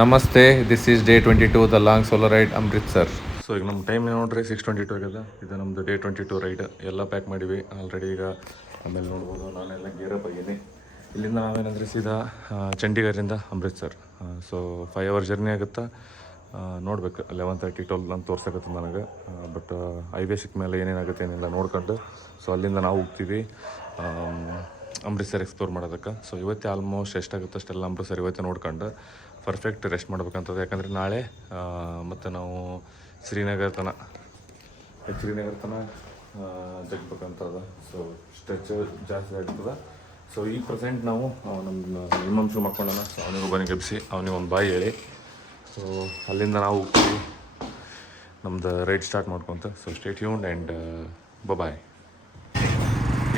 ನಮಸ್ತೆ, this is day 22 the long solo ride Amritsar. So ಈಗ ನಮ್ಮ ಟೈಮ್ ನೋಡ್ರಿ 6:22 ಆಗ್ಯದ. ಇದು ನಮ್ಮದು ಡೇ 22 ರೈಡ್. ಎಲ್ಲ ಪ್ಯಾಕ್ ಮಾಡಿವಿ ಆಲ್ರೆಡಿ. ಈಗ ಆಮೇಲೆ ನೋಡ್ಬೋದು ನಾನೆಲ್ಲ ಗೇರಪ್ ಆಗೀನಿ. ಇಲ್ಲಿಂದ ನಾವೇನಂದ್ರೆ ಸೀದಾ ಚಂಡೀಗಢದಿಂದ ಅಮೃತ್ಸರ್. ಸೊ 5 ಅವರ್ ಜರ್ನಿ ಆಗುತ್ತಾ. ನೋಡ್ಬೇಕು 11:30 12 ಅಂತ ತೋರ್ಸಕತ್ತೆ ನನಗೆ. ಬಟ್ ಹೈವೇ ಸಿಕ್ಕ ಮೇಲೆ ಏನೇನಾಗುತ್ತೆ ಏನೆಲ್ಲ ನೋಡ್ಕೊಂಡು ಸೊ ಅಲ್ಲಿಂದ ನಾವು ಹೋಗ್ತೀವಿ ಅಮೃತ್ಸರ್ ಎಕ್ಸ್ಪ್ಲೋರ್ ಮಾಡೋದಕ್ಕೆ. ಸೊ ಇವತ್ತೇ ಆಲ್ಮೋಸ್ಟ್ ಎಷ್ಟಾಗುತ್ತೆ ಅಷ್ಟೆಲ್ಲ ಅಮೃತ್ಸರ್ ಇವತ್ತೇ ನೋಡ್ಕೊಂಡು ಪರ್ಫೆಕ್ಟ್ ರೆಸ್ಟ್ ಮಾಡ್ಬೇಕಂತದೆ. ಯಾಕಂದರೆ ನಾಳೆ ಮತ್ತು ನಾವು ಶ್ರೀನಗರ ತನಕ ಜಗ್ಬೇಕಂತದ. ಸೊ ಸ್ಟ್ರೆಚ್ ಜಾಸ್ತಿ ಆಗ್ತದೆ. ಸೊ ಈ ಪ್ರೆಸೆಂಟ್ ನಾವು ನಮ್ಮ ಹಿಮಾಂಶು ಮಾಡ್ಕೊಳ್ಳೋಣ. ಸೊ ಅವನಿಗೆ ಒಬ್ಬನಿಗೆ ಎಬ್ಬಿಸಿ ಅವನಿಗೆ ಒಂದು ಬಾಯಿ ಹೇಳಿ ಸೊ ಅಲ್ಲಿಂದ ನಾವು ಹೋಗ್ತೀವಿ ನಮ್ದು ರೈಡ್ ಸ್ಟಾರ್ಟ್ ಮಾಡ್ಕೊತ. So stay tuned and bye.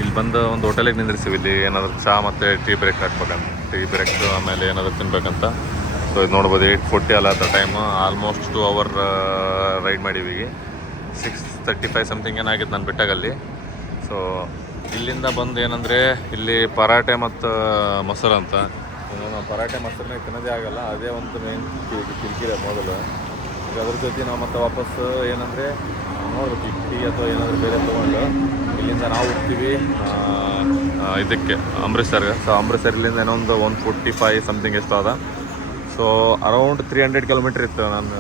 ಇಲ್ಲಿ ಬಂದು ಒಂದು ಹೋಟೆಲಿಗೆ ನಿಂದಿರ್ತೀವಿ. ಇಲ್ಲಿ ಏನಾದರೂ ಚಹಾ ಮತ್ತು ಟೀ ಬ್ರೇಕ್ ಹಾಕ್ಬೇಕಂತ. ಟೀ ಬ್ರೇಕ್ ಆಮೇಲೆ ಏನಾದರೂ ತಿನ್ಬೇಕಂತ. ಸೊ ಇದು ನೋಡ್ಬೋದು 8:40 ಅಲ್ಲ ಹತ್ರ ಟೈಮ್. ಆಲ್ಮೋಸ್ಟ್ 2 ಅವರ್ ರೈಡ್ ಮಾಡೀವಿ. 6:35 ಸಮಥಿಂಗ್ ಏನಾಗಿತ್ತು ನಾನು ಬಿಟ್ಟಾಗಲ್ಲಿ. ಸೊ ಇಲ್ಲಿಂದ ಬಂದು ಏನಂದರೆ ಇಲ್ಲಿ ಪರಾಟೆ ಮತ್ತು ಮೊಸರು ಅಂತ. ಪರಾಟೆ ಮೊಸರನ್ನ ತಿನ್ನೋದೇ ಆಗಲ್ಲ. ಅದೇ ಒಂದು ಮೇನ್ ಕಿರಿಕಿರಿ ಮೊದಲು. ಈಗ ಅದ್ರ ಜೊತೆ ನಾವು ಮತ್ತೆ ವಾಪಸ್ ಏನಂದರೆ ನೋಡ್ಬೇಕು ಟೀ ಅಥವಾ ಏನಾದರೂ ಬೇರೆ ತೊಗೊಂಡು ಇಲ್ಲಿಂದ ನಾವು ಹೋಗ್ತೀವಿ ಇದಕ್ಕೆ ಅಮೃತ್ಸರ್ಗೆ. ಸೊ ಅಮೃತ್ಸರ್ ಇಲ್ಲಿಂದ ಏನೊಂದು 145 ಸಮಥಿಂಗ್ ಎಷ್ಟು ಅದ. ಸೊ ಅರೌಂಡ್ 300 ಕಿಲೋಮೀಟ್ರ್ ಇತ್ತು. ನಾನು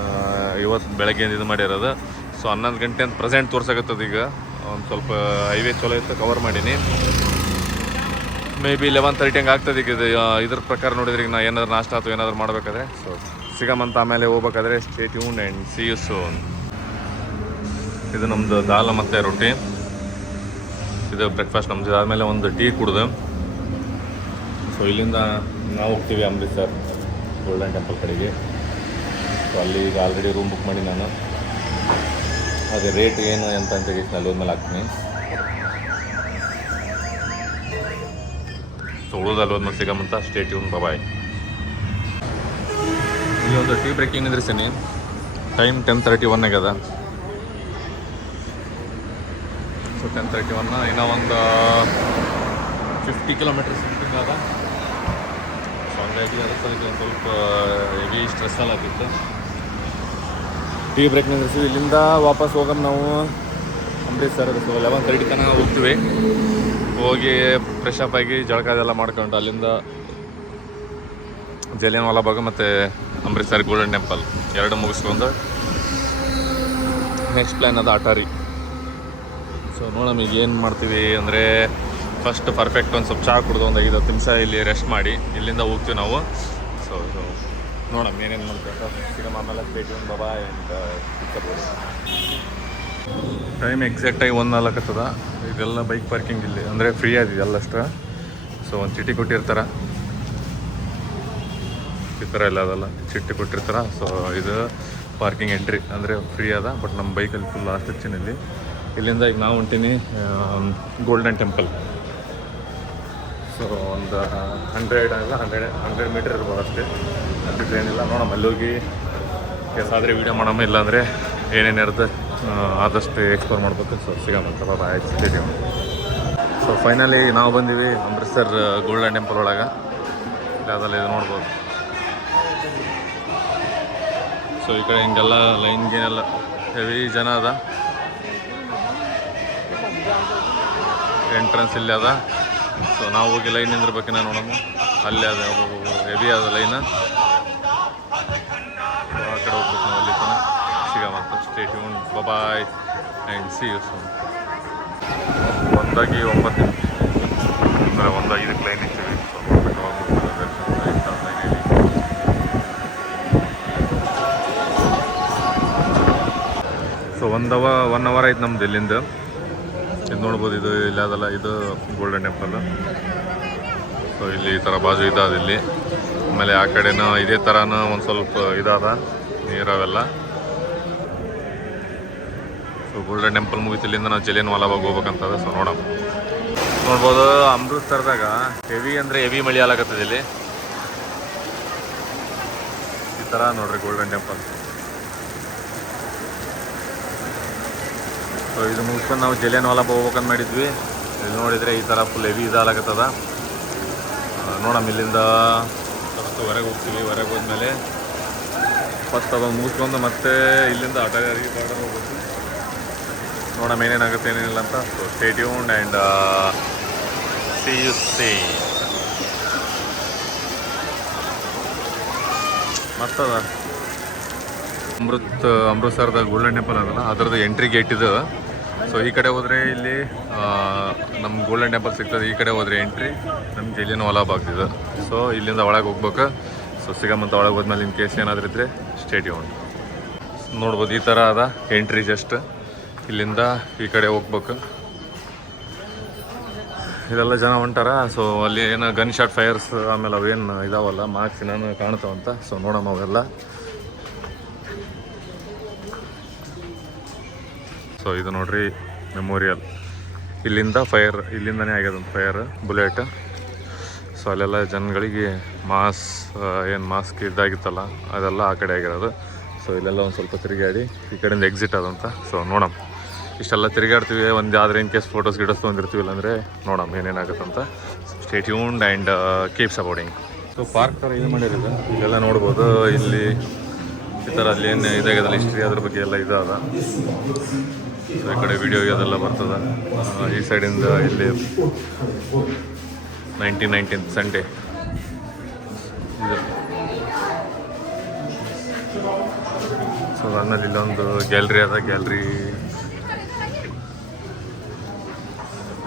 ಇವತ್ತು ಬೆಳಗ್ಗೆಯಿಂದ ಇದು ಮಾಡಿರೋದು. ಸೊ 11 ಗಂಟೆ ಅಂತ ಪ್ರೆಸೆಂಟ್ ತೋರ್ಸಕತ್ತದ. ಈಗ ಒಂದು ಸ್ವಲ್ಪ ಹೈವೇ ಚಲೋ ಇತ್ತು, ಕವರ್ ಮಾಡೀನಿ. ಮೇ ಬಿ 11:30 ಹಂಗೆ ಆಗ್ತದೆ. ಈಗ ಇದ್ರ ಪ್ರಕಾರ ನೋಡಿದ್ರೆ ಈಗ ನಾ ಏನಾದ್ರು ನಾಷ್ಟ ಅಥವಾ ಏನಾದರೂ ಮಾಡಬೇಕಾದ್ರೆ ಸೊ ಸಿಗಮಂತ ಆಮೇಲೆ ಹೋಗ್ಬೇಕಾದ್ರೆ stay tuned and see you soon. ಇದು ನಮ್ಮದು ದಾಲ್ ಮತ್ತು ರೊಟ್ಟಿ. ಇದು ಬ್ರೇಕ್ಫಾಸ್ಟ್ ನಮ್ಮದು. ಆದಮೇಲೆ ಒಂದು ಟೀ ಕುಡ್ದು ಸೊ ಇಲ್ಲಿಂದ ನಾವು ಹೋಗ್ತೀವಿ ಅಮೃತ್ಸರ್ ಗೋಲ್ಡನ್ ಟೆಂಪಲ್ ಕಡೆಗೆ. ಸೊ ಅಲ್ಲಿ ಈಗ ಆಲ್ರೆಡಿ ರೂಮ್ ಬುಕ್ ಮಾಡಿ ನಾನು. ಅದೇ ರೇಟ್ ಏನು ಅಂತ ತೆಗಿಸಿ ಅಲ್ಲಿ ಹೋದ್ಮೇಲೆ ಹಾಕ್ತೀನಿ. ಸೊ ಉಳಿದಲ್ಲಿ ಹೋದ್ಮೇಲೆ ಸಿಗಮಂತ. ಸ್ಟೇ ಟ್ಯೂನ್, ಬಾಯ್. ಇಲ್ಲಿ ಒಂದು ಟೀ ಬ್ರೇಕಿಂಗ್ ನಿಂದ್ರಿಸೀನಿ. ಟೈಮ್ 10:31 ಆಗ್ಯದ. ಸೊ 10:31 ಇನ್ನೂ ಒಂದು 50 ಕಿಲೋಮೀಟರ್ ಸಮಥಿಂಗ್ ಅದ. ಸೊ ಹಂಗಾಗಿ ಅದಕ್ಕೆ ಒಂದು ಸ್ವಲ್ಪ ಹೆವಿ ಸ್ಟ್ರೆಸ್ ಎಲ್ಲ ಆಗಿತ್ತು. ಟೀ ಬ್ರೇಕ್ ನಿಂದ್ರಿಸಿ ಇಲ್ಲಿಂದ ವಾಪಸ್ ಹೋಗಮ್ ನಾವು ಅಮೃತ್ಸರ್. ಸೊ 11:30 ತನಕ ಹೋಗ್ತೀವಿ. ಹೋಗಿ ಫ್ರೆಶ್ ಅಪ್ ಆಗಿ ಜಳಕ ಅದೆಲ್ಲ ಮಾಡ್ಕೊಂಡು ಅಲ್ಲಿಂದ ಜಲಿಯನ್ ವಾಲಾ ಬಾಗ್ ಮತ್ತು ಅಮೃತ್ಸರ್ ಗೋಲ್ಡನ್ ಟೆಂಪಲ್ ಎರಡು ಮುಗಿಸ್ಕೊಂಡು ನೆಕ್ಸ್ಟ್ ಪ್ಲ್ಯಾನ್ ಅದು ಅಟಾರಿ. ಸೊ ನೋಡೋಣ ಈಗ ಏನು ಮಾಡ್ತೀವಿ ಅಂದರೆ ಫಸ್ಟ್ ಪರ್ಫೆಕ್ಟ್ ಒಂದು ಸ್ವಲ್ಪ ಚಹಾ ಕುಡ್ದು ಒಂದು 5-10 ನಿಮಿಷ ಇಲ್ಲಿ ರೆಸ್ಟ್ ಮಾಡಿ ಇಲ್ಲಿಂದ ಹೋಗ್ತೀವಿ ನಾವು. ಸೊ ನೋಡೋಣ ಏನೇನು ಮಾಡ್ಬೇಕು. ಸಿಗಮ್ ಆಮೇಲೆ ಸ್ಟೇ ಟ್ಯೂನ್, ಬಾಯ್. ಆ್ಯಂಡ್ ಸಿಕ್ಕಬೋದು. ಟೈಮ್ ಎಕ್ಸಾಕ್ಟಾಗಿ 1:04 ಆಗ್ತದ. ಇದೆಲ್ಲ ಬೈಕ್ ಪಾರ್ಕಿಂಗ್ ಇಲ್ಲಿ ಅಂದರೆ ಫ್ರೀ ಆದಿದೆ ಅಷ್ಟು. ಸೊ ಒಂದು ಚೀಟಿ ಕೊಟ್ಟಿರ್ತಾರೆ ಈ ಥರ ಎಲ್ಲ ಅದಲ್ಲ ಚೀಟಿ ಕೊಟ್ಟಿರ್ತಾರೆ. ಸೊ ಇದು ಪಾರ್ಕಿಂಗ್ ಎಂಟ್ರಿ ಅಂದರೆ ಫ್ರೀ ಅದ. ಬಟ್ ನಮ್ಮ ಬೈಕಲ್ಲಿ ಫುಲ್ ಲಾಸ್ಟ್ ಹೆಚ್ಚಿನಲ್ಲಿ. ಇಲ್ಲಿಂದ ಈಗ ನಾವು ಹೊಂಟೀನಿ ಗೋಲ್ಡನ್ ಟೆಂಪಲ್. ಸೊ ಒಂದು 100 ಮೀಟರ್ ಇರ್ಬೋದು ಅಷ್ಟೇ. ಅದು ಟ್ರೈನ್ ಇಲ್ಲ. ನೋಡಮ್ಮ ಅಲ್ಲಿ ಹೋಗಿ ಕೆಸಾದರೆ ವೀಡಿಯೋ ಮಾಡಮ್ಮ. ಇಲ್ಲಾಂದರೆ ಏನೇನು ಇರುತ್ತೆ ಆದಷ್ಟು ಎಕ್ಸ್ಪ್ಲೋರ್ ಮಾಡ್ಬೇಕು. ಸೊ ಸಿಗಮಂತ, ಬಾಯ್. ಸೊ ಫೈನಲಿ ನಾವು ಬಂದೀವಿ ಅಮೃತ್ಸರ್ ಗೋಲ್ಡನ್ ಟೆಂಪಲ್ ಒಳಗೆ. ಅದೆಲ್ಲ ಇದು ನೋಡ್ಬೋದು. ಸೊ ಈ ಕಡೆ ಹಿಂಗೆಲ್ಲ ಲೈನ್ ಗೇನೆಲ್ಲ ಹೆವಿ ಜನ ಅದ. ಎಂಟ್ರೆನ್ಸ್ ಇಲ್ಲಿ ಅದ. ಸೊ ನಾವು ಹೋಗಿ ಲೈನ್ ನಿಂದಿರ್ಬೇಕಿನ್ನ ನೋಡಮ್ಮ. ಅಲ್ಲಿ ಅದ ಹೆವಿ ಅದ ಲೈನ್. ಸೊ ಆ ಕಡೆ ಹೋಗ್ಬೇಕು ನಾವು. ಅಲ್ಲಿ ತನಕ ಸಿಗಮಂತ. Stay tune, bye. And see you soon. 1:09 ಅಂದರೆ 1:05 ಲೈನ್ ಇರ್ತೀವಿ. ಸೊ ಹೋಗ್ಬಿಟ್ಟು ಸೊ 1 ಅವರ್ ಆಯ್ತು ನಮ್ದು ಇಲ್ಲಿಂದ. ಇದು ನೋಡ್ಬೋದು. ಇದು ಇಲ್ಲಿ ಅದಲ್ಲ, ಇದು ಗೋಲ್ಡನ್ ಟೆಂಪಲ್. ಸೊ ಇಲ್ಲಿ ಈ ಥರ ಬಾಜು ಇದಾದ ಇಲ್ಲಿ. ಆಮೇಲೆ ಆ ಕಡೆನೂ ಇದೇ ಥರನೂ ಒಂದು ಸ್ವಲ್ಪ ಇದಾದ ನೀರವೆಲ್ಲ. ಸೊ ಗೋಲ್ಡನ್ ಟೆಂಪಲ್ ಮುಗಿತು. ಇಲ್ಲಿಂದ ನಾವು ಜಲಿಯನ್ ವಾಲಾ ಬಾಗ್ ಹೋಗ್ಬೇಕಂತದ. ಸೊ ನೋಡ್ಬೋದು ಅಮೃತ್ಸರ್ದಾಗ ಹೆವಿ ಅಂದರೆ ಹೆವಿ ಮಳೆ ಆಲಾಗತ್ತದ ಇಲ್ಲಿ. ಈ ಥರ ನೋಡ್ರಿ ಗೋಲ್ಡನ್ ಟೆಂಪಲ್. ಸೊ ಇದು ಮುಗಿಸ್ಕೊಂಡು ನಾವು ಜಲಿಯನ್ ವಾಲಾ ಬಾಗ್ ಹೋಗ್ಬೇಕಂತ ಮಾಡಿದ್ವಿ. ಇಲ್ಲಿ ನೋಡಿದರೆ ಈ ಥರ ಫುಲ್ ಹೆವಿ ಇದಾಗತ್ತದ. ನೋಡಮ್ಮ ಇಲ್ಲಿಂದ ಫಸ್ಟ್ ಹೊರಗೆ ಹೋಗ್ತೀವಿ. ಹೊರಗೆ ಹೋದ್ಮೇಲೆ ಫಸ್ಟ್ ಅದೊಂದು ಮುಗಿಸ್ಕೊಂಡು ಮತ್ತೆ ಇಲ್ಲಿಂದ ಅಟಗರಿ ಬಾರ್ಡರ್ ಹೋಗ್ಬೇಕು. ನೋಡೋಣ ಏನೇನಾಗುತ್ತೆ ಏನೇನಿಲ್ಲ ಅಂತ. So stay tuned and see you see. ಮತ್ತದ ಅಮೃತ್ಸರದ ಗೋಲ್ಡನ್ ಟೆಂಪಲ್ ಅದಲ್ಲ, ಅದರದ್ದು ಎಂಟ್ರಿ ಗೇಟ್ ಇದು. ಸೊ ಈ ಕಡೆ ಹೋದರೆ ಇಲ್ಲಿ ನಮ್ಮ ಗೋಲ್ಡನ್ ಟೆಂಪಲ್ ಸಿಗ್ತದೆ, ಈ ಕಡೆ ಹೋದರೆ ಎಂಟ್ರಿ ನಮ್ಮ ಜಲಿಯನ್ವಾಲಾ ಬಾಗ್ ಇದು. ಸೊ ಇಲ್ಲಿಂದ ಒಳಗೆ ಹೋಗ್ಬೇಕು. ಸೊ ಸಿಗಮಂತ ಒಳಗೆ ಹೋದ್ಮೇಲೆ ಇನ್ ಕೇಸ್ ಏನಾದರೂ ಇದ್ದರೆ ಸ್ಟೇ ಟ್ಯೂನ್ಡ್. ನೋಡ್ಬೋದು ಈ ಥರ ಅದ ಎಂಟ್ರಿ. ಜಸ್ಟ್ ಇಲ್ಲಿಂದ ಈ ಕಡೆ ಹೋಗ್ಬೇಕು. ಇದೆಲ್ಲ ಜನ ಹೊಂಟಾರ. ಸೊ ಅಲ್ಲಿ ಏನೋ ಗನ್ ಶಾಟ್ ಫೈರ್ಸ್ ಆಮೇಲೆ ಅವೇನು ಇದಾವಲ್ಲ ಮಾರ್ಕ್ಸ್ ಏನೇನು ಕಾಣ್ತಾವಂತ. ಸೊ ನೋಡಮ್ಮ ಅವೆಲ್ಲ. ಸೊ ಇದು ನೋಡ್ರಿ ಮೆಮೋರಿಯಲ್. ಇಲ್ಲಿಂದ ಫೈರ್, ಇಲ್ಲಿಂದನೇ ಆಗ್ಯದಂತ ಫೈರ್ ಬುಲೆಟ್. ಸೊ ಅಲ್ಲೆಲ್ಲ ಜನಗಳಿಗೆ ಮಾಸ್ಕ್ ಇದಾಗಿತ್ತಲ್ಲ ಅದೆಲ್ಲ ಆ ಕಡೆ ಆಗಿರೋದು. ಸೊ ಇಲ್ಲೆಲ್ಲ ಒಂದು ಸ್ವಲ್ಪ ತಿರುಗಾಡಿ ಈ ಕಡೆಯಿಂದ ಎಕ್ಸಿಟ್ ಆದಂತ. ಸೊ ನೋಡಮ್ ಇಷ್ಟೆಲ್ಲ ತಿರುಗಾಡ್ತೀವಿ, ಒಂದು ಯಾವ್ದು ಇನ್ ಕೇಸ್ ಫೋಟೋಸ್ ಗಿಡಸ್ ತೊಗೊಂಡಿರ್ತೀವಿ ಇಲ್ಲಾಂದರೆ ನೋಡಮ್ ಏನೇನಾಗುತ್ತಂತ. Stay tuned and keep supporting. So park ಥರ ಇದು ಮಾಡಿರೋದು ಇಲ್ಲೆಲ್ಲ ನೋಡ್ಬೋದು. ಇಲ್ಲಿ ಈ ಥರ ಅಲ್ಲಿ ಏನು ಇದಾಗ್ಯದಲ್ಲ ಹಿಸ್ಟ್ರಿ ಅದ್ರ ಬಗ್ಗೆ ಎಲ್ಲ ಇದಾದ. ಸೊ ಈ ಕಡೆ ವಿಡಿಯೋ ಅದೆಲ್ಲ ಬರ್ತದೆ. ಈ ಸೈಡಿಂದ ಇಲ್ಲಿ 1919 ಸಂಡೇ ಇದು. ಸೊ ಅದಾದ್ಮೇಲೆ ಇಲ್ಲೊಂದು ಗ್ಯಾಲ್ರಿ ಅದ, ಗ್ಯಾಲ್ರಿ.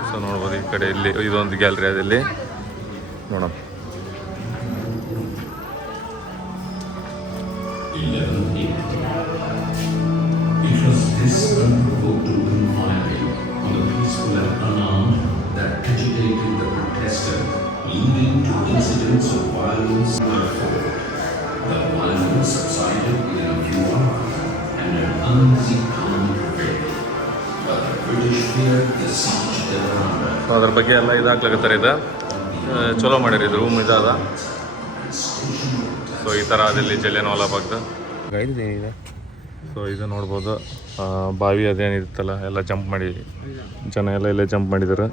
ಸೊ ನೋಡ್ಬೋದು ಈ ಕಡೆ ಇಲ್ಲಿ ಇದೊಂದು ಗ್ಯಾಲ್ರಿ ಅದ. ಇಲ್ಲಿ ನೋಡೋಣ. This unprovoked open firing on the peaceful and unarmed that agitated the protester, leading to incidents of violence. The violence subsided in a few hours and an uneasy calm prevailed. But the British feared the siege that were under. ಅದರ ಬಗ್ಗೆ ಎಲ್ಲ ಇದಾಗ್ಲಾಗತ್ತಾರೆ. ಇದು ಚಲೋ ಮಾಡಿರಿ. ಇದು room ಇದಾದ. So ಈ ಥರ ಅದಲ್ಲಿ ಜಲಿಯನ್ವಾಲಾ ಬಾಗ್ದು ಏನಿದೆ. ಸೊ ಇದು ನೋಡ್ಬೋದು ಬಾವಿ ಅದೇನಿರುತ್ತಲ್ಲ ಎಲ್ಲ ಜಂಪ್ ಮಾಡಿ ಜನ ಎಲ್ಲ ಇಲ್ಲೇ ಜಂಪ್ ಮಾಡಿದ್ದಾರೆ.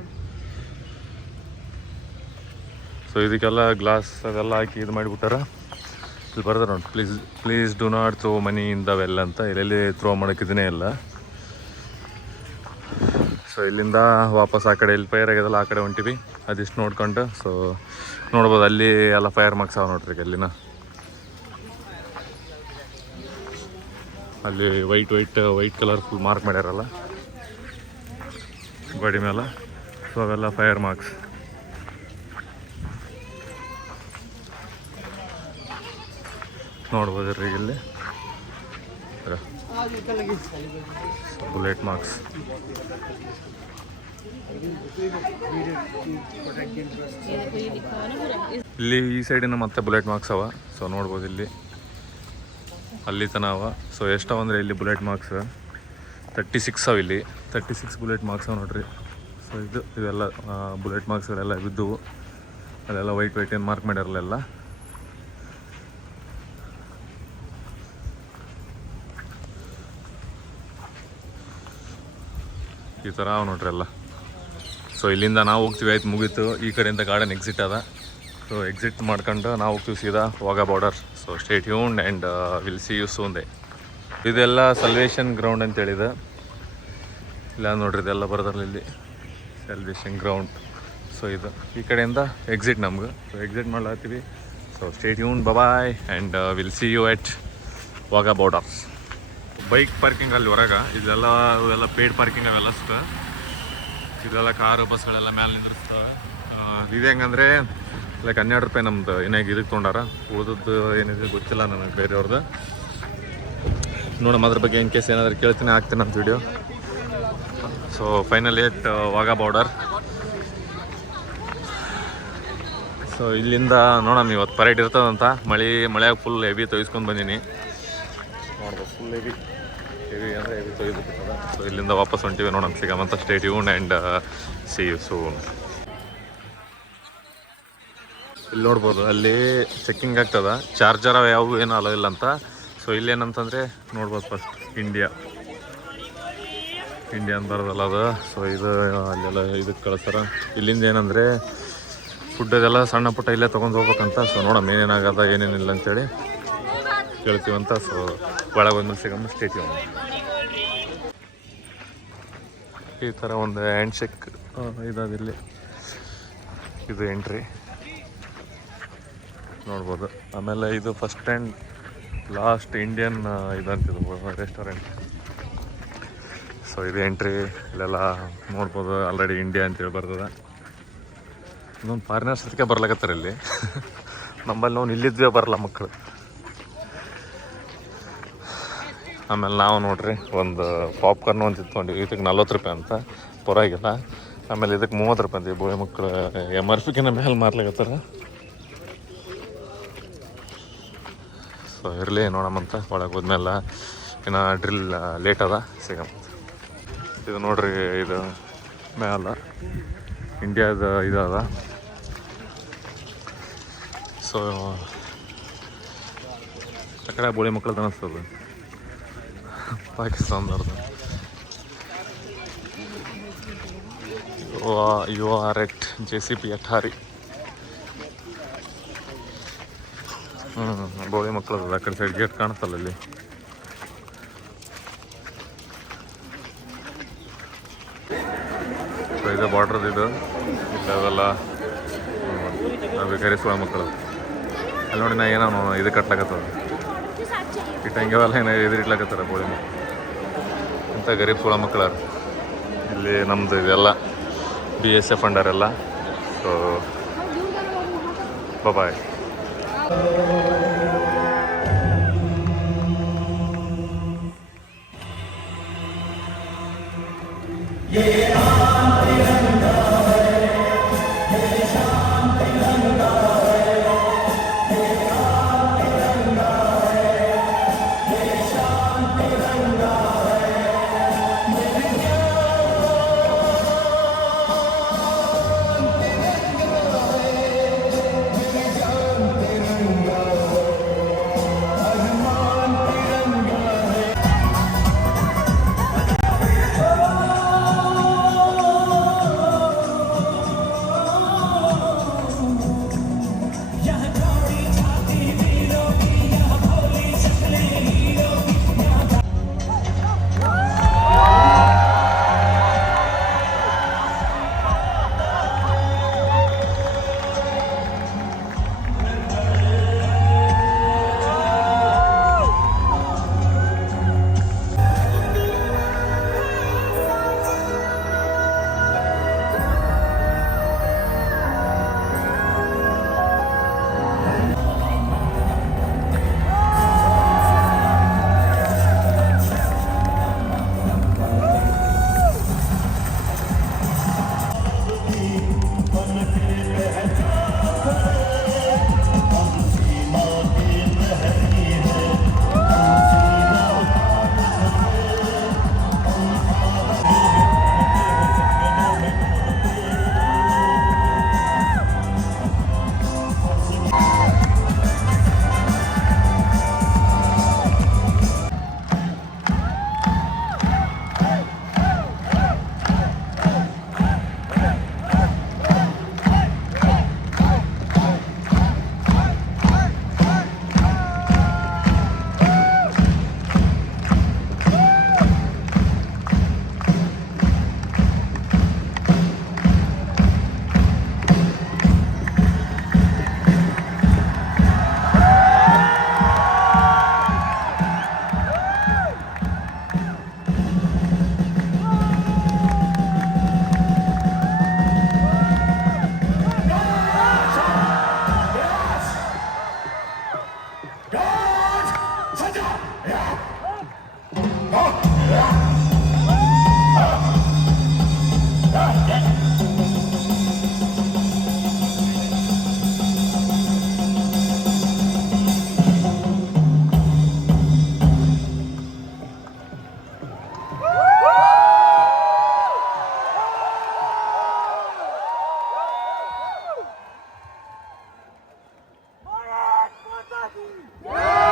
ಸೊ ಇದಕ್ಕೆಲ್ಲ ಗ್ಲಾಸ್ ಅದೆಲ್ಲ ಹಾಕಿ ಇದು ಮಾಡಿಬಿಟ್ಟಾರ. ಇಲ್ಲಿ ಬರ್ತಾರೆ ನೋಡಿ, please do not throw money in the well ಅಂತ. ಇಲ್ಲೆಲ್ಲಿ ಥ್ರೋ ಮಾಡೋಕ್ಕಿದನೇ ಇಲ್ಲ. ಸೊ ಇಲ್ಲಿಂದ ವಾಪಸ್ ಆ ಕಡೆ ಇಲ್ಲಿ ಫೈರ್ ಆಗ್ಯದಲ್ಲ ಆ ಕಡೆ ಹೊಂಟಿವಿ. ಅದಿಷ್ಟು ನೋಡ್ಕೊಂಡು ಸೊ ನೋಡ್ಬೋದು ಅಲ್ಲಿ ಎಲ್ಲ ಫೈರ್ ಮಾರ್ಕ್ಸ್ ಅವ ನೋಡ್ರಿ ಅಲ್ಲಿನ. ಅಲ್ಲಿ ವೈಟ್ ಕಲರ್ ಫುಲ್ ಮಾರ್ಕ್ ಮಾಡ್ಯಾರಲ್ಲ ಗಾಡಿ ಮೇಲೆ. ಸೊ ಅವೆಲ್ಲ ಫೈರ್ ಮಾರ್ಕ್ಸ್. ನೋಡ್ಬೋದ್ರಿ ಇಲ್ಲಿ ಬುಲೆಟ್ ಮಾರ್ಕ್ಸ್. ಇಲ್ಲಿ ಈ ಸೈಡಿನ ಮತ್ತೆ ಬುಲೆಟ್ ಮಾರ್ಕ್ಸ್ ಅವ. ಸೊ ನೋಡ್ಬೋದು ಇಲ್ಲಿ ಅಲ್ಲಿ ತನ ಅವ. ಸೊ ಎಷ್ಟವ ಅಂದರೆ ಇಲ್ಲಿ ಬುಲೆಟ್ ಮಾರ್ಕ್ಸ್ 36 ಅವ. ಇಲ್ಲಿ 36 ಬುಲೆಟ್ ಮಾರ್ಕ್ಸ್ ಅವ ನೋಡ್ರಿ. ಸೊ ಇವೆಲ್ಲ ಬುಲೆಟ್ ಮಾರ್ಕ್ಸ್ಗಳೆಲ್ಲ ಬಿದ್ದವು. ಅಲ್ಲೆಲ್ಲ ವೈಟ್ ಏನು ಮಾರ್ಕ್ ಮಾಡ್ಯಾರಲ್ಲ. ಈ ಥರ ಅವ ನೋಡ್ರಿ ಎಲ್ಲ. ಸೊ ಇಲ್ಲಿಂದ ನಾವು ಹೋಗ್ತೀವಿ, ಆಯ್ತು ಮುಗೀತು. ಈ ಕಡೆಯಿಂದ ಗಾರ್ಡನ್ ಎಕ್ಸಿಟ್ ಅದ. ಸೊ ಎಕ್ಸಿಟ್ ಮಾಡ್ಕೊಂಡು ನಾವು ಹೋಗ್ತೀವಿ ಸೀದಾ Wagah border. So stay tuned and will see you soon ದೇ. ಇದೆಲ್ಲ ಸಲ್ವೇಷನ್ ಗ್ರೌಂಡ್ ಅಂತೇಳಿದೆ. ಇಲ್ಲ ನೋಡ್ರಿ ಇದೆಲ್ಲ ಬರೋದ್ರಲ್ಲಿ ಇಲ್ಲಿ ಸಲ್ವೇಷನ್ ಗ್ರೌಂಡ್. ಸೊ ಇದು ಈ ಕಡೆಯಿಂದ ಎಕ್ಸಿಟ್ ನಮ್ಗೆ. ಸೊ ಎಕ್ಸಿಟ್ ಮಾಡ್ಲಾಗ್ತೀವಿ. So stay tuned, bye and will see you at Wagah borders. Bike parking ಅಲ್ಲಿ ಹೊರಗೆ ಇದೆಲ್ಲ ಪೇಯ್ಡ್ ಪಾರ್ಕಿಂಗ್ ಅವೆಲ್ಲ ಇದೆಲ್ಲ ಕಾರು ಬಸ್ಗಳೆಲ್ಲ ಮೇಲೆ ನಿಂದಿರ್ತವೆ. ಇದು ಹೆಂಗಂದರೆ ಲೈಕ್ 12 ರೂಪಾಯಿ ನಮ್ದು ಏನಾಗಿ ಇದಕ್ಕೆ ತೊಗೊಂಡಾರ. ಉಳಿದದ್ದು ಏನಿದೆ ಗೊತ್ತಿಲ್ಲ ನನಗೆ ಬೇರೆಯವ್ರದ್ದು. ನೋಡಮ್ಮ ಅದ್ರ ಬಗ್ಗೆ ಇನ್ ಕೇಸ್ ಏನಾದರೂ ಕೇಳ್ತೀನಿ ಹಾಕ್ತೀನಿ ಅಂತ video. So finally at Wagah border. So ಇಲ್ಲಿಂದ ನೋಡಮ್ಮ ಇವತ್ತು ಪರೇಡ್ ಇರ್ತದಂತ. ಮಳೆಯಾಗ ಫುಲ್ ಹೆವಿ ತೊಯ್ಸ್ಕೊಂಡು ಬಂದೀನಿ. ನೋಡ್ಬೋದು ಫುಲ್ ಹೆವಿ ಅಂದರೆ ಹೆವಿ ತೊಯ್ದು ಬಿಟ್ಟದ. ಸೊ ಇಲ್ಲಿಂದ ವಾಪಸ್ ಹೊಂಟಿವಿ. ನೋಡಮ್ಮ ಸಿಗಮಂತ. Stay tuned and see you soon. ಇಲ್ಲಿ ನೋಡ್ಬೋದು ಅಲ್ಲಿ ಚೆಕ್ಕಿಂಗ್ ಆಗ್ತದ. ಚಾರ್ಜರ್ ಯಾವುವು ಏನೂ ಅಲೋ ಇಲ್ಲ ಅಂತ. ಸೊ ಇಲ್ಲೇನಂತಂದರೆ ನೋಡ್ಬೋದು ಫಸ್ಟ್ ಇಂಡಿಯಾ ಅಂತ ಬರೋದಲ್ಲ ಅದು. ಸೊ ಇದು ಅಲ್ಲೆಲ್ಲ ಇದಕ್ಕೆ ಕಳಿಸ್ತಾರೆ. ಇಲ್ಲಿಂದ ಏನಂದರೆ ಫುಡ್ ಅದೆಲ್ಲ ಸಣ್ಣ ಪುಟ್ಟ ಇಲ್ಲೇ ತೊಗೊಂಡು ಹೋಗ್ಬೇಕಂತ. ಸೊ ನೋಡಮ್ಮ ಏನೇನಾಗದ ಏನೇನಿಲ್ಲ ಅಂತೇಳಿ. ಕೇಳ್ತೀವಂತ. ಸೊ ಒಳಗೆ ಬಂದ್ಮೇಲೆ ಸಿಗಮ್ಮ, ಸ್ಟೇಟ್ಯೂ ಈ ಥರ ಒಂದು ಹ್ಯಾಂಡ್ ಶೇಕ್ ಇದಾದಿಲ್ಲಿ. ಇದು ಎಂಟ್ರಿ ನೋಡ್ಬೋದು. ಆಮೇಲೆ ಇದು ಫಸ್ಟ್ ಆ್ಯಂಡ್ ಲಾಸ್ಟ್ ಇಂಡಿಯನ್ ಇದಂತಿದ್ದು ರೆಸ್ಟೋರೆಂಟ್. ಸೊ ಇದು ಎಂಟ್ರಿ. ಇಲ್ಲೆಲ್ಲ ನೋಡ್ಬೋದು ಆಲ್ರೆಡಿ ಇಂಡಿಯಾ ಅಂತೇಳಿ ಬರ್ತದೆ. ಇನ್ನೊಂದು ಫಾರಿನರ್ಸ್ ಅದಕ್ಕೆ ಬರ್ಲಾಕತ್ತಾರೆ ಇಲ್ಲಿ. ನಮ್ಮಲ್ಲಿ ನಾವು ಇಲ್ಲಿದ್ವೇ ಬರಲ್ಲ ಮಕ್ಕಳು. ಆಮೇಲೆ ನಾವು ನೋಡ್ರಿ ಒಂದು ಪಾಪ್ಕಾರ್ನ್ ಒಂದು ತಿತ್ಕೊಂಡಿವಿ. ಇದಕ್ಕೆ 40 ರೂಪಾಯಿ ಅಂತ, ಪರವಾಗಿಲ್ಲ. ಆಮೇಲೆ ಇದಕ್ಕೆ 30 ರೂಪಾಯಿ ಅಂತೀವಿ. ಬೋಳಿ ಮಕ್ಕಳು MRPಕಿನ್ನ ಮೇಲೆ ಮಾರ್ಲಾಕತ್ತಾರ. ಸೊ ಇರಲಿ ನೋಡಮ್ಮಂತ. ಒಳಗೆ ಹೋದ್ಮೇಲೆ ಇನ್ನು ಡ್ರಿಲ್ ಲೇಟ್ ಅದ, ಸಿಗಮ್ಮ. ಇದು ನೋಡ್ರಿ, ಇದು ಮ್ಯಾಲ ಇಂಡಿಯಾದ ಇದದ. ಸೊ ಆ ಕಡೆ ಬೋಳಿ ಮಕ್ಕಳದ್ದು ಅನ್ನಿಸ್ತದೆ, ಪಾಕಿಸ್ತಾನದವ್ರದ್ದು. You are at JCP Attari. ಬೋಳಿ ಮಕ್ಕಳದ್ದು. ಆ ಕಡೆ ಸೈಡ್ ಗೇಟ್ ಕಾಣುತ್ತಲ್ಲ ಇಲ್ಲಿ. ಸೊ ಇದು ಬಾರ್ಡ್ರದ್ದು. ಇದು ಇಲ್ಲವೆಲ್ಲ ಅದು ಗರಿಸುವ ಮಕ್ಕಳು. ಅಲ್ಲಿ ನೋಡಿ, ನಾ ಏನೋ ಇದು ಕಟ್ಲಾಕತ್ತದ, ಇಟ್ಟಂಗೆಲ್ಲ ಏನೋ ಇಟ್ಲಾಕತ್ತಾರ ಬೋಳಿ ಮಕ್ಕಳು. ಇಂಥ ಗರೀಬ್ ಸುಳ ಮಕ್ಕಳ ಇಲ್ಲಿ. ನಮ್ಮದು ಇದೆಲ್ಲ BSF ಅಂಡರೆಲ್ಲ. So bye. Yeah!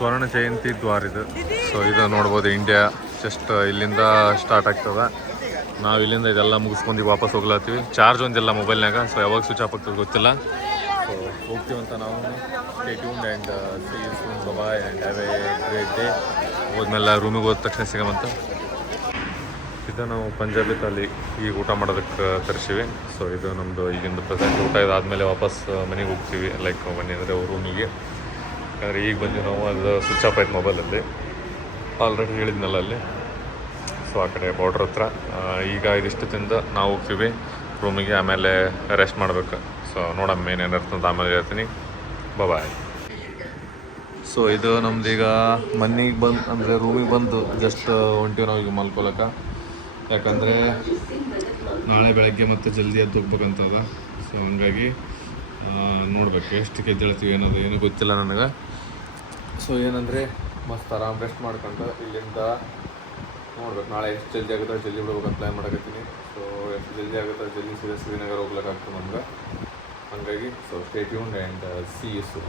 ಸ್ವರ್ಣ ಜಯಂತಿ ದ್ವಾರ ಇದು. ಸೊ ಇದು ನೋಡ್ಬೋದು ಇಂಡಿಯಾ ಜಸ್ಟ್ ಇಲ್ಲಿಂದ ಸ್ಟಾರ್ಟ್ ಆಗ್ತದೆ. ನಾವು ಇಲ್ಲಿಂದ ಇದೆಲ್ಲ ಮುಗಿಸ್ಕೊಂಡು ವಾಪಸ್ ಹೋಗ್ಲತ್ತೀವಿ. ಚಾರ್ಜ್ ಒಂದಿಲ್ಲ ಮೊಬೈಲ್ನಾಗ, ಸೊ ಯಾವಾಗ ಸ್ವಿಚ್ ಆಫ್ ಆಗ್ತದೆ ಗೊತ್ತಿಲ್ಲ. ಸೊ ಹೋಗ್ತೀವಂತ ನಾವು. Stay tuned and see you soon. Bye and have a great day. ಹೋದ್ಮೇಲೆ ರೂಮಿಗೆ ಹೋದ ತಕ್ಷಣ ಸಿಗಮಂತ. ಇದು ನಾವು ಪಂಜಾಬಿ ತಾಲಿ ಈಗ ಊಟ ಮಾಡೋದಕ್ಕೆ ತರಿಸಿವಿ. ಸೊ ಇದು ನಮ್ಮದು ಈಗಿಂದು ಪ್ರೆಸೆಂಟ್ ಊಟ. ಇದಾದಮೇಲೆ ವಾಪಸ್ ಮನೆಗೆ ಹೋಗ್ತೀವಿ, ಲೈಕ್ ಮನೆ ಅಂದರೆ ರೂಮಿಗೆ. ಯಾಕಂದರೆ ಈಗ ಬಂದು ನಾವು ಅದು ಸ್ವಿಚ್ ಆಫ್ ಆಯ್ತು ಮೊಬೈಲಲ್ಲಿ, ಆಲ್ರೆಡಿ ಹೇಳಿದ್ನಲ್ಲ ಅಲ್ಲಿ. ಸೊ ಆ ಕಡೆ ಬಾರ್ಡ್ರ್ ಹತ್ರ. ಈಗ ಇದಿಷ್ಟದಿಂದ ನಾವು ಹೋಗ್ತೀವಿ ರೂಮಿಗೆ, ಆಮೇಲೆ ರೆಸ್ಟ್ ಮಾಡ್ಬೇಕು. ಸೊ ನೋಡಮ್ಮ ಏನೇನು ಇರ್ತಂತ ಆಮೇಲೆ ಹೇಳ್ತೀನಿ. ಬಾಯ್. ಸೊ ಇದು ನಮ್ದೀಗ ಮನೆಗೆ ಬಂದು ಅಂದರೆ ರೂಮಿಗೆ ಬಂದು ಜಸ್ಟ್ ಹೊಂಟಿವಿ ನಾವು ಈಗ ಮಲ್ಕೊಳಕ್ಕೆ. ಯಾಕಂದರೆ ನಾಳೆ ಬೆಳಗ್ಗೆ ಮತ್ತೆ ಜಲ್ದಿ ಎದ್ದು ಹೋಗ್ಬೇಕಂತದ. ಸೊ ಹಂಗಾಗಿ ನೋಡ್ಬೇಕು ಎಷ್ಟಕ್ಕೆ ಎದ್ದೇಳ್ತೀವಿ ಏನದು ಏನೂ ಗೊತ್ತಿಲ್ಲ ನನಗೆ. ಸೊ ಏನಂದರೆ ಮಸ್ತ್ ಆರಾಮ್ ರೆಸ್ಟ್ ಮಾಡ್ಕೊಂಡು ಇಲ್ಲಿಂದ ನೋಡ್ಬೇಕು ನಾಳೆ ಎಷ್ಟು ಜಲ್ದಿ ಆಗುತ್ತೆ ಜಲ್ದಿ ಬಿಡ್ಬೇಕಂತ ಪ್ಲ್ಯಾನ್ ಮಾಡಕತ್ತೀನಿ. ಸೊ ಎಷ್ಟು ಜಲ್ದಿ ಆಗುತ್ತೆ ಜಲ್ದಿ ಶ್ರೀನಗರ ಹೋಗ್ಲಿಕ್ಕಾಗ್ತದೆ ನಮ್ಗೆ. ಹಾಗಾಗಿ so stay tuned and see you soon.